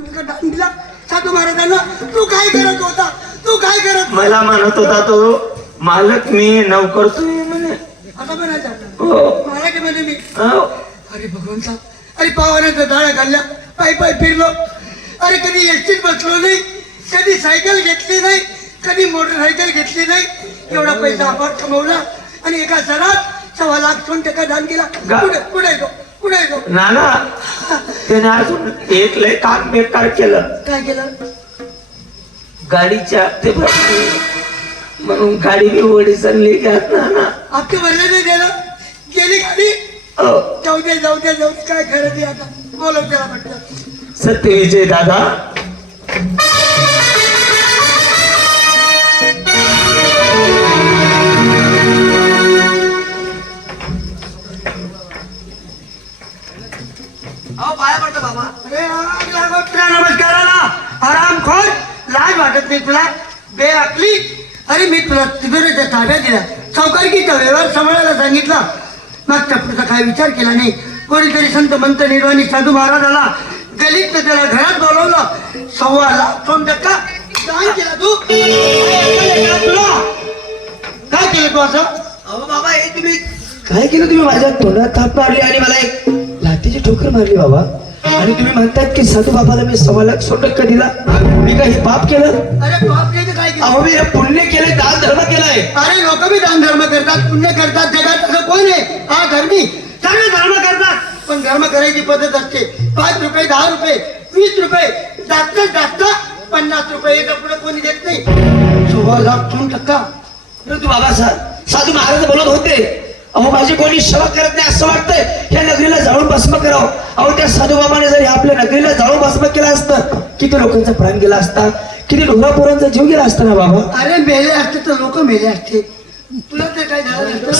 का दान दिला साधू महाराजांना तू काय करत होता तू काय करत मला म्हणत होता तो मालक मी नौकर तुम्ही म्हणे म्हणायचं हो. म्हणे मी? हो. अरे भगवंता अरे पावानाचा दाळा घालल्या पायी पायी फिरलो. अरे कधी एसटीत बसलो नाही कधी सायकल घेतली नाही कधी मोटरसायकल घेतली नाही. एवढा पैसा आपण कमवला आणि एका सरात सव्वा लाख दोन टक्का दान केला. गा- पुढे पुढे येतो पुढे येतो नाना त्याने अजून एक लय काम बेकार केलं. काय केलं? गाडीच्या ते भरली. म्हणून गाडी ओढी चालली घ्यात नाना. हप्ते भरले नाही गेलं गेली गाडी? हो. जाऊ दे जाऊ दे जाऊ दे. काय खरं ते आता? बोलव त्याला म्हटलं. सत्य विजय आग लागो तुला नमस्काराला. आराम खोल. लाज वाटत नाही तुला? बे आपली. अरे मी तुला तिजोरीच्या ताब्यात दिल्या. चौकारकीचा व्यवहार सांभाळायला सांगितला. मागच्या पुढचा काय विचार केला नाही. कोणीतरी संत मंत निर्वाणी साधू महाराजाला गलित त्याला घरात बोलवलं. सव्वा लाख दोन टक्का. काय केला तू? काय तुला? काय केलं तू असं? अहो बाबा हे तुम्ही काय केलं तुम्ही माझ्या तोंडात थाप मारली आणि मला एक लाथीची ठोकर मारली बाबा? आणि तुम्ही म्हणतात की साधू बाबाला मी सव्वा लाख सोटक्का दिला. मी काही पाप केलं? अरे बापरे ते काय केलं? अहो मी हे पुण्य केले दान धर्म केलाय. अरे लोक बी दान धर्म करतात पुण्य करतात जगात असं कोण आहे? हा धर्मी. सगळे धर्म करतात. पण धर्म करायची पद्धत असते. पाच रुपये दहा रुपये वीस रुपये जास्तीत जास्त पन्नास रुपये. याच्यापुढे कोणी देत नाही. सोळा लाख दोन टक्का. परंतु बाबा सा- साधू महाराज बोलत होते. अहो माझी कोणी सेवा करत नाही असं वाटतंय. ह्या नगरीला जाळून भस्म करावं. अहो त्या साधू बाबाने जर आपल्या नगरीला जाळून भस्म केलं असतं किती लोकांचा प्राण गेला असता? किती ढोरापोरांचा जीव गेला असता ना बाबा? अरे मेले असते तर लोक मेले असते. तुला ते काय झालं